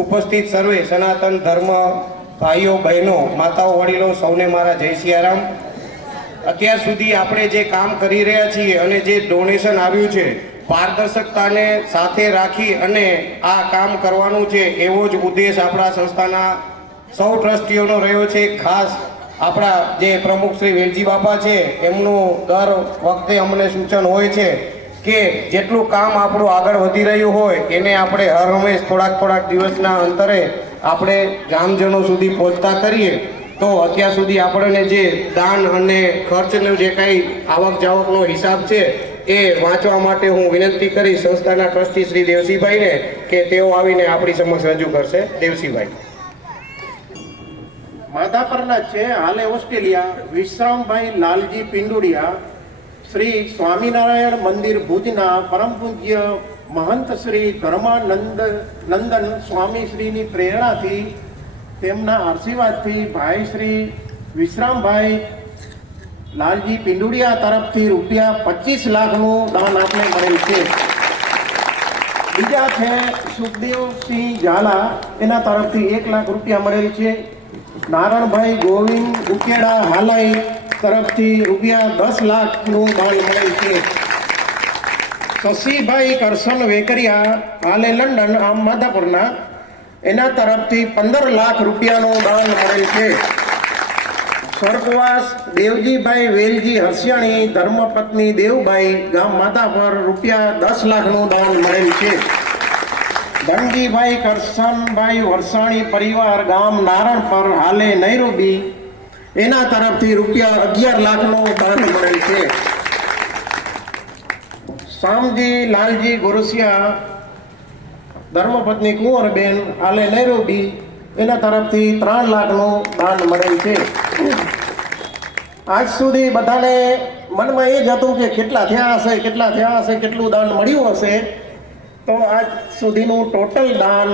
ઉપસ્થિત સર્વે સનાતન ધર્મ ભાઈઓ બહેનો માતાઓ વડીલો સૌને મારા જય સિયારામ। અત્યાર સુધી આપણે જે કામ કરી રહ્યા છીએ અને જે ડોનેશન આવ્યું છે, પારદર્શકતાને સાથે રાખી અને આ કામ કરવાનું છે એવો જ ઉદ્દેશ આપણા સંસ્થાના સૌ ટ્રસ્ટીઓનો રહ્યો છે। ખાસ આપણા જે પ્રમુખ શ્રી વેલજી બાપા છે એમનું દર વખતે અમને સૂચન હોય છે કે જેટલું કામ આપણું આગળ વધી રહ્યું હોય એને આપણે હર હંમેશ થોડાક દિવસના અંતરે આપણે ગ્રામજનો સુધી પહોંચતા કરીએ તો અત્યાર સુધી આપણને જે દાન અને ખર્ચનો જે કાંઈ આવક જાવકનો હિસાબ છે એ વાંચવા માટે હું વિનંતી કરીશ સંસ્થાના ટ્રસ્ટી શ્રી દેવસિંહભાઈને કે તેઓ આવીને આપણી સમક્ષ રજૂ કરશે। દેવસિંહભાઈ માધાપરના છે, હાલે ઓસ્ટ્રેલિયા, વિશ્રામભાઈ લાલજી પિંડુડિયા, શ્રી સ્વામિનારાયણ મંદિર ભુજના પરમ પૂજ્ય મહંત શ્રી ધર્માનંદન સ્વામી શ્રીની પ્રેરણાથી તેમના આશીર્વાદથી ભાઈ શ્રી વિશ્રામભાઈ લાલજી પિંડુડિયા તરફથી ₹25 લાખનું દાન આપને મળેલ છે। બીજા છે સુખદેવસિંહ ઝાલા, એના તરફથી ₹1 લાખ મળેલ છે। નારણભાઈ ગોવિંદ ઉકેડા હાલાઈ તરફથી ₹10 લાખનું દાન મળેલ છે। શશીભાઈ કરશન વેકરિયા, હાલે લંડન આમ માધાપુરના, એના તરફથી ₹15 લાખનું દાન મળેલ છે। સ્વર્ગવાસ દેવજીભાઈ વેલજી હરસિયાણી, ધર્મપત્ની દેવભાઈ, ગામ માધાપર, ₹10 લાખનું દાન મળેલ છે। ધનજીભાઈ કરશનભાઈ વરસાણી પરિવાર, ગામ નારણપર, હાલે નૈરોબી, એના તરફથી ₹11 લાખનું દાન મળેલ છે। શામજી લાલજી ગોરસિયા, ધર્મપત્ની કુંવરબેન, હાલે નૈરોબી, એના તરફથી ₹3 લાખનું દાન મળેલ છે। આજ સુધી બધાને મનમાં એ જ હતું કે કેટલા થયા હશે, કેટલું દાન મળ્યું હશે, તો આજ સુધીનું ટોટલ દાન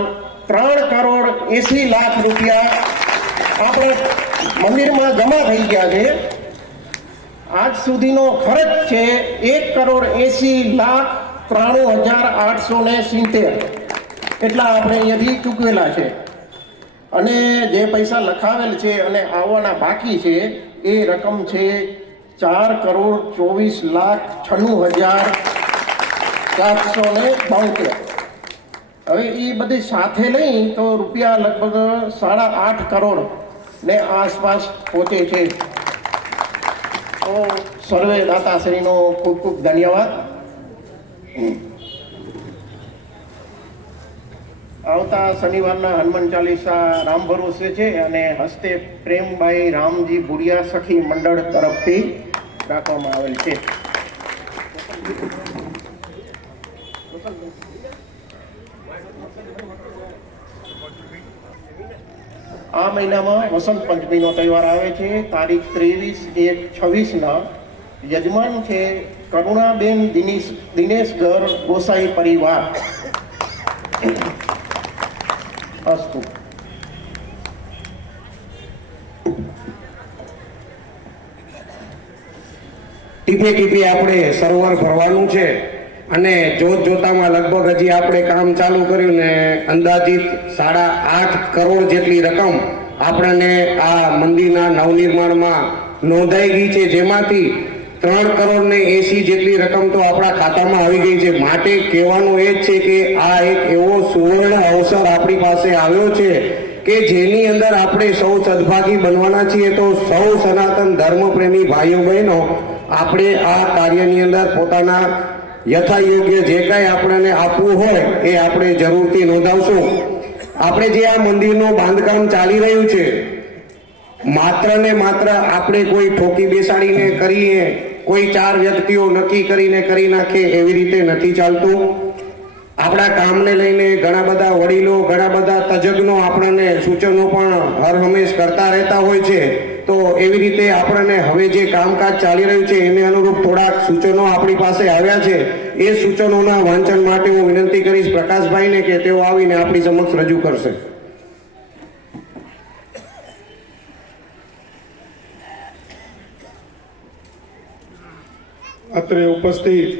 ₹3,80,00,000 આપણે મંદિરમાં જમા થઈ ગયા છે। આજ સુધીનો ખર્ચ છે ₹1,80,93,870 એટલા આપણે અહીંયાથી ચૂકવેલા છે। અને જે પૈસા લખાવેલ છે અને આવવાના બાકી છે એ રકમ છે ₹4,24,96,472। હવે એ બધી સાથે લઈ તો રૂપિયા લગભગ 8.5 કરોડ ને આસપાસ પહોંચે છે। તો સર્વે દાતાશ્રીનો ખૂબ ખૂબ ધન્યવાદ। આવતા શનિવારના હનુમાન ચાલીસા રામ ભરોસે છે અને હસ્તે પ્રેમભાઈ રામજી ભુડિયા સખી મંડળ તરફથી રાખવામાં આવેલ છે। આ મહિનામાં વસંત પંચમીનો તહેવાર આવે છે। તારીખ 23/1/26ના યજમાન છે કરુણાબેન દિનેશગર ગોસાઈ પરિવાર। અસ્તુ। ટીપે આપણે સરોવર ભરવાનું છે અને જોતામાં લગભગ હજી આપણે કામ ચાલુ કર્યું ને અંદાજિત 8.5 કરોડ જેટલી રકમ આપણને આ મંદિરના નવનિર્માણમાં નોંધાઈ ગઈ છે, જેમાંથી 3,80,00,000 જેટલી રકમ તો આપણા ખાતામાં આવી ગઈ છે। માટે કહેવાનું એ જ છે કે આ એક એવો સુવર્ણ અવસર આપણી પાસે આવ્યો છે કે જેની અંદર આપણે સૌ સદભાગી બનવાના છીએ। તો સૌ સનાતન ધર્મપ્રેમી ભાઈઓ બહેનો આપણે આ કાર્યની અંદર પોતાના યથાયોગ્ય જે કાંઈ આપણને આપવું હોય એ આપણે જરૂરથી નોંધાવશું। આપણે જે આ મંદિરનું બાંધકામ ચાલી રહ્યું છે માત્ર ને માત્ર આપણે કોઈ ઠોકી બેસાડીને કરીએ, કોઈ 4 વ્યક્તિઓ નક્કી કરીને કરી નાખે એવી રીતે નથી ચાલતું। આપણા કામને લઈને ઘણા બધા વડીલો, ઘણા બધા તજજ્ઞો આપણને સૂચનો પણ હર હંમેશ કરતા રહેતા હોય છે। તો એવી રીતે આપણને હવે જે કામકાજ ચાલી રહ્યું છે એને અનુરૂપ થોડાક સૂચનો આપણી પાસે આવ્યા છે। એ સૂચનોના વાંચન માટે હું વિનંતી કરીશ પ્રકાશભાઈને કે તેઓ આવીને આપણી સમક્ષ રજૂ કરશે। અત્રે ઉપસ્થિત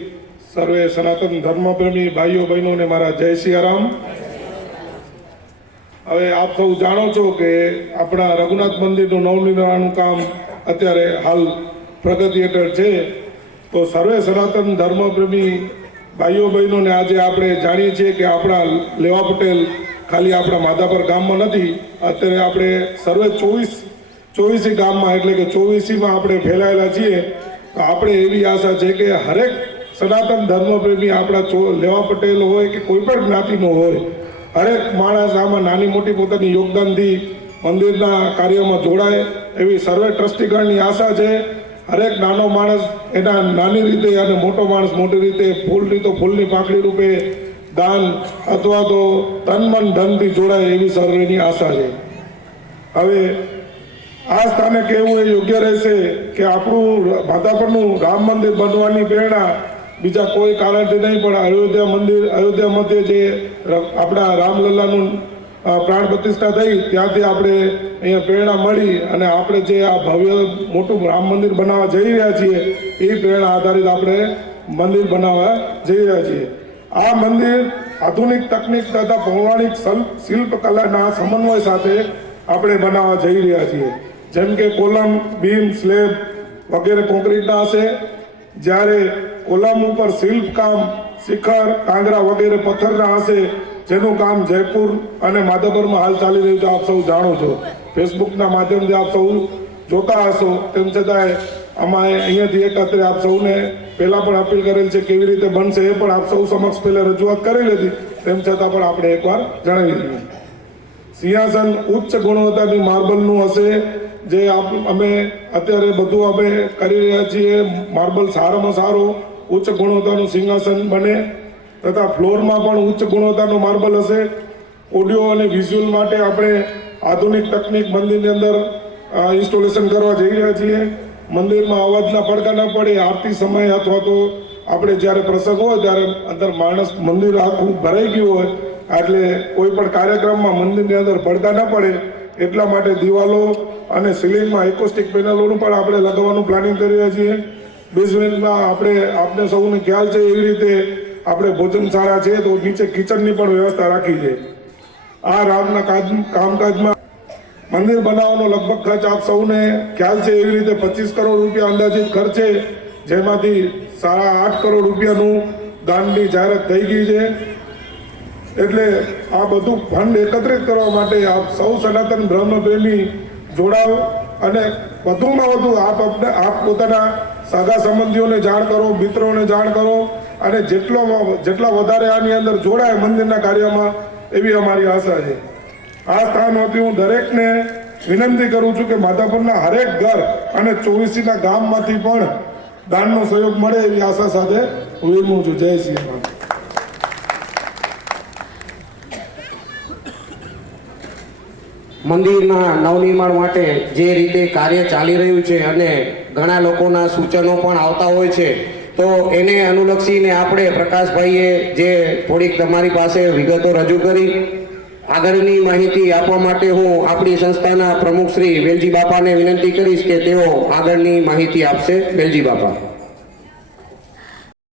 સર્વે સનાતન ધર્મપ્રેમી ભાઈઓ બહેનોને મારા જય સિયારામ। હવે આપ સૌ જાણો છો કે આપણા રઘુનાથ મંદિરનું નવનિર્માણનું કામ અત્યારે હાલ પ્રગતિ હેઠળ છે. તો સર્વે સનાતન ધર્મપ્રેમી ભાઈઓ બહેનોને આજે આપણે જાણીએ છીએ કે આપણા લેવા પટેલ ખાલી આપણા માધાપર ગામમાં નથી, અત્યારે આપણે સર્વે 24 ગામમાં એટલે કે 24માં આપણે ફેલાયેલા છીએ. તો આપણે એવી આશા છે કે હરેક સનાતન ધર્મપ્રેમી આપણા લેવા પટેલ હોય કે કોઈ પણ જ્ઞાતિનો હોય, હરેક માણસ આમાં નાની મોટી પોતાની યોગદાનથી મંદિરના કાર્યમાં જોડાય એવી સર્વે ટ્રસ્ટીગણની આશા છે. હરેક નાનો માણસ એના નાની રીતે અને મોટો માણસ મોટી રીતે ફૂલની તો ફૂલની પાંખડી રૂપે દાન અથવા તો તન મન ધનથી જોડાય એવી સર્વેની આશા છે. હવે આ સ્થાને કહેવું એ યોગ્ય રહેશે કે આપણું માધાપરનું રામ મંદિર બનવાની પ્રેરણા બીજા કોઈ કારણથી નહીં, પણ અયોધ્યા મધ્યે જે આપણા રામલલ્લાનું પ્રાણ પ્રતિષ્ઠા થઈ ત્યાંથી આપણે અહીંયા પ્રેરણા મળી અને આપણે જે આ ભવ્ય મોટું રામ મંદિર બનાવવા જઈ રહ્યા છીએ એ પ્રેરણા આધારિત આપણે મંદિર બનાવવા જઈ રહ્યા છીએ. આ મંદિર આધુનિક તકનીક તથા પૌરાણિક શિલ્પકલાના સમન્વય સાથે આપણે બનાવવા જઈ રહ્યા છીએ. જેમ કે કોલમ, બીમ, સ્લેબ વગેરે કોન્ક્રીટના હશે, જ્યારે કોલમ ઉપર શિલ્પકામ, શિખર, કાંગરા વગેરે પથ્થરના હશે, જેનું કામ જયપુર અને માધાપરમાં હાલ ચાલી રહ્યું છે. આપ સૌ જાણો છો, ફેસબુકના માધ્યમથી આપ સૌ જોતા હશો. તેમ છતાંય અમારે અહીંયાથી એકત્રે આપ સૌને પહેલાં પણ અપીલ કરેલ છે કેવી રીતે બનશે એ પણ આપ સૌ સમક્ષ પહેલાં રજૂઆત કરેલી હતી. તેમ છતાં પણ આપણે એકવાર જણાવી દઈએ. સિંહાસન ઉચ્ચ ગુણવત્તાની માર્બલનું હશે, જે અમે અત્યારે બધું અમે કરી રહ્યા છીએ. માર્બલ સારામાં સારો ઉચ્ચ ગુણવત્તાનું સિંહાસન બને તથા ફ્લોરમાં પણ ઉચ્ચ ગુણવત્તાનું માર્બલ હશે. ઓડિયો અને વિઝ્યુઅલ માટે આપણે આધુનિક તકનીક મંદિરની અંદર ઇન્સ્ટોલેશન કરવા જઈ રહ્યા છીએ. મંદિરમાં અવાજના પડઘા ન પડે, આરતી સમયે અથવા તો આપણે જ્યારે પ્રસંગ હોય ત્યારે અંદર માણસ મંદિર આખું ભરાઈ ગયું હોય એટલે કોઈ પણ કાર્યક્રમમાં મંદિરની અંદર પડઘા ન પડે એટલા માટે દિવાલો અને સિલિંગમાં એકોસ્ટિક પેનલોનું પણ આપણે લગાવવાનું પ્લાનિંગ કરી રહ્યા છીએ. બેઝમેન્ટમાં આપને સૌને ખ્યાલ છે એવી રીતે આપણે ભોજનશાળા છે તો નીચે કિચનની પણ વ્યવસ્થા રાખી છે. આ રામના કામકાજમાં મંદિર બનાવવાનો લગભગ ખર્ચ આપ સૌને ખ્યાલ છે એવી રીતે 25 કરોડ રૂપિયા અંદાજિત ખર્ચે, જેમાંથી 8.5 કરોડ રૂપિયાનું દાનની જાહેરાત થઈ ગઈ છે. એટલે આ બધું ફંડ એકત્રિત કરવા માટે આપ સૌ સનાતન ધર્મપ્રેમી જોડાવ અને વધુમાં વધુ આપ પોતાના સગા સંબંધીઓને જાણ કરો, મિત્રોને જાણ કરો અને જેટલા વધારે આની અંદર જોડાય મંદિરના કાર્યમાં એવી અમારી આશા છે. આ સ્થાન વતી હું દરેકને વિનંતી કરું છું કે માધાપરના હરેક ઘર અને 24ના ગામમાંથી પણ દાનનો સહયોગ મળે એવી આશા સાથે હું વિરમું છું. જય શ્રી રામ. મંદિરના નવનિર્માણ માટે જે રીતે કાર્ય ચાલી રહ્યું છે અને ઘણા લોકોના સૂચનો પણ આવતા હોય છે, તો એને અનુલક્ષીને આપણે પ્રકાશભાઈએ જે થોડીક તમારી પાસે વિગતો રજૂ કરી, આગળની માહિતી આપવા માટે હું આપણી સંસ્થાના પ્રમુખ શ્રી વેલજી બાપાને વિનંતી કરીશ કે તેઓ આગળની માહિતી આપશે. વેલજી બાપા.